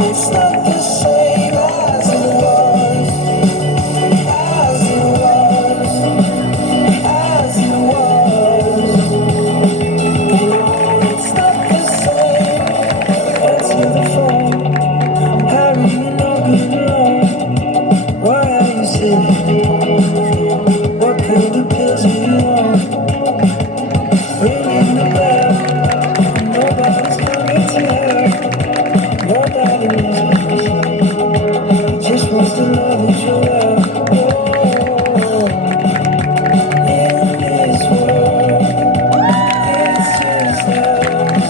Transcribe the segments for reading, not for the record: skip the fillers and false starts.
it's not the same as it was, as it was, as it was. No, it's not the same. Answer the phone. I'm having no good luck. Why are you sitting? What kind of pills are you on? Ringing the bell. Nobody's coming to help. Nobody knows. Just wants to know that you're well. Oh, in this world, it's just us.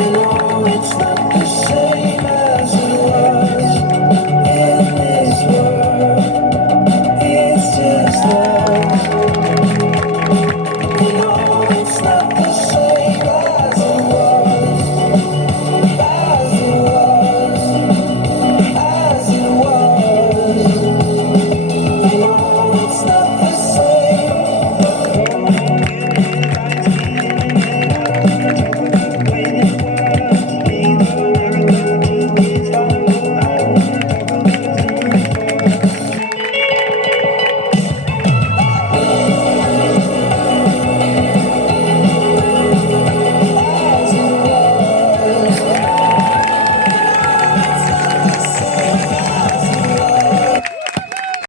And oh, it's not the same.